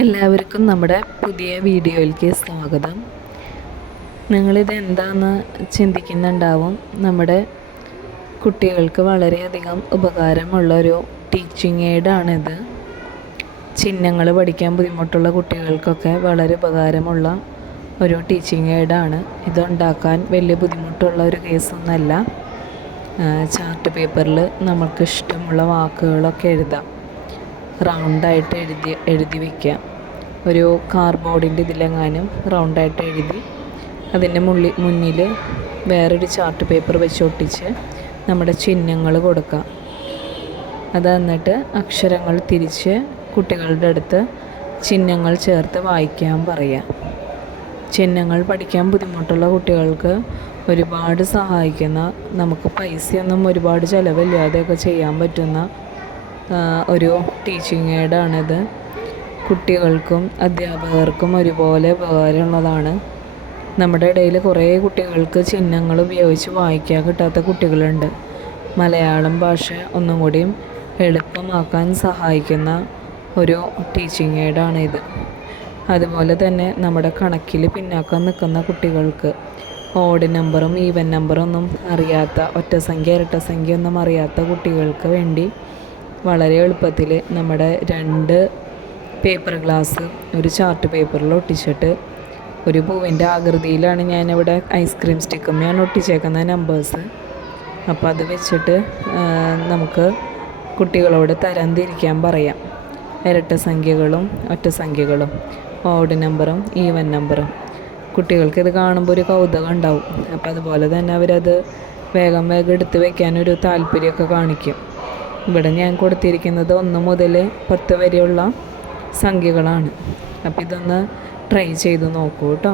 എല്ലാവർക്കും നമ്മുടെ പുതിയ വീഡിയോയിലേക്ക് സ്വാഗതം. നിങ്ങളിത് എന്താണെന്ന് ചിന്തിക്കുന്നുണ്ടാവും. നമ്മുടെ കുട്ടികൾക്ക് വളരെയധികം ഉപകാരമുള്ളൊരു ടീച്ചിങ് എയ്ഡാണിത്. ചിഹ്നങ്ങൾ പഠിക്കാൻ ബുദ്ധിമുട്ടുള്ള കുട്ടികൾക്കൊക്കെ വളരെ ഉപകാരമുള്ള ഒരു ടീച്ചിങ് എയ്ഡാണ്. ഇതുണ്ടാക്കാൻ വലിയ ബുദ്ധിമുട്ടുള്ള ഒരു കേസൊന്നുമല്ല. ചാർട്ട് പേപ്പറിൽ നമുക്ക് ഇഷ്ടമുള്ള വാക്കുകളൊക്കെ എഴുതാം. റൗണ്ടായിട്ട് എഴുതി വയ്ക്കുക. ഒരു കാർഡ്ബോർഡിൻ്റെ ഇതിലെങ്ങാനും റൗണ്ടായിട്ട് എഴുതി അതിൻ്റെ മുന്നിൽ വേറൊരു ചാർട്ട് പേപ്പർ വെച്ച് ഒട്ടിച്ച് നമ്മുടെ ചിഹ്നങ്ങൾ കൊടുക്കുക. അത് എന്നിട്ട് അക്ഷരങ്ങൾ തിരിച്ച് കുട്ടികളുടെ അടുത്ത് ചിഹ്നങ്ങൾ ചേർത്ത് വായിക്കാൻ പറയുക. ചിഹ്നങ്ങൾ പഠിക്കാൻ ബുദ്ധിമുട്ടുള്ള കുട്ടികൾക്ക് ഒരുപാട് സഹായിക്കുന്ന, നമുക്ക് പൈസയൊന്നും ഒരുപാട് ചിലവില്ലാതെയൊക്കെ ചെയ്യാൻ പറ്റുന്ന ഒരു ടീച്ചിങ് എയ്ഡാണിത്. കുട്ടികൾക്കും അധ്യാപകർക്കും ഒരുപോലെ ഉപകാരമുള്ളതാണ്. നമ്മുടെ ഇടയിൽ കുറേ കുട്ടികൾക്ക് ചിഹ്നങ്ങൾ ഉപയോഗിച്ച് വായിക്കാൻ കിട്ടാത്ത കുട്ടികളുണ്ട്. മലയാളം ഭാഷ ഒന്നും കൂടിയും എളുപ്പമാക്കാൻ സഹായിക്കുന്ന ഒരു ടീച്ചിങ് എയ്ഡാണിത്. അതുപോലെ തന്നെ നമ്മുടെ കണക്കിൽ പിന്നാക്കം നിൽക്കുന്ന കുട്ടികൾക്ക്, ഓഡ് നമ്പറും ഈവൻ നമ്പറും ഒന്നും അറിയാത്ത, ഒറ്റസംഖ്യ ഇരട്ടസംഖ്യ ഒന്നും അറിയാത്ത കുട്ടികൾക്ക് വേണ്ടി വളരെ എളുപ്പത്തിൽ നമ്മുടെ 2 പേപ്പർ ഗ്ലാസ് ഒരു ചാർട്ട് പേപ്പറിൽ ഒട്ടിച്ചിട്ട്, ഒരു പൂവിൻ്റെ ആകൃതിയിലാണ് ഞാനിവിടെ ഐസ്ക്രീം സ്റ്റിക്കുമ്മയാണ് ഒട്ടിച്ചേക്കുന്ന നമ്പേഴ്സ്. അപ്പോൾ അത് വെച്ചിട്ട് നമുക്ക് കുട്ടികളോട് തരംതിരിക്കാൻ പറയാം. ഇരട്ടസംഖ്യകളും ഒറ്റസംഖ്യകളും, ഓഡ് നമ്പറും ഈവൻ നമ്പറും. കുട്ടികൾക്കിത് കാണുമ്പോൾ ഒരു കൗതുകം ഉണ്ടാവും. അപ്പോൾ അതുപോലെ തന്നെ അവരത് വേഗം എടുത്ത് വയ്ക്കാനൊരു താല്പര്യമൊക്കെ കാണിക്കും. ഇവിടെ ഞാൻ കൊടുത്തിരിക്കുന്നത് 1 മുതൽ 10 വരെയുള്ള സംഖ്യകളാണ്. അപ്പോൾ ഇതൊന്ന് ട്രൈ ചെയ്ത് നോക്കൂ കേട്ടോ.